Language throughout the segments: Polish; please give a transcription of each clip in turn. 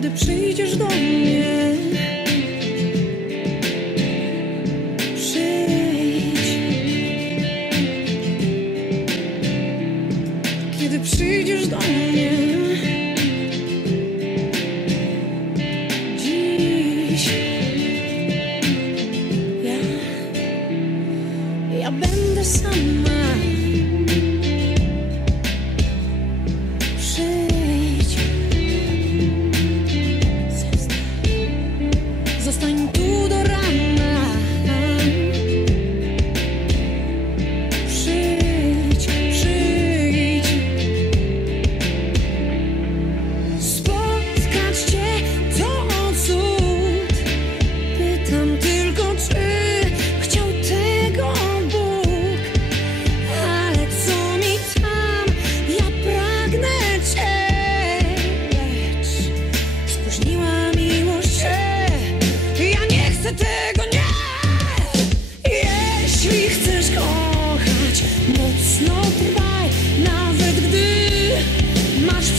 kiedy przyjdziesz do mnie. Przyjdź. Kiedy przyjdziesz do mnie. Dziś. Ja, ja będę sama.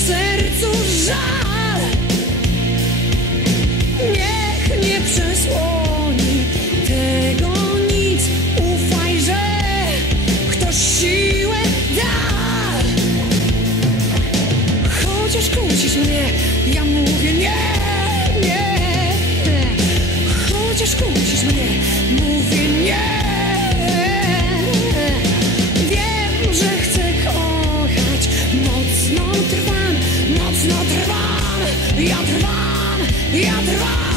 sercu żal. Niech nie przesłoni tego nic. Ufaj, że ktoś siłę da. Chociaż kłócisz mnie, ja mówię nie, nie. Chociaż kłócisz mnie, mówię nie. Wiem, że chcę kochać mocno trwać mocno trwam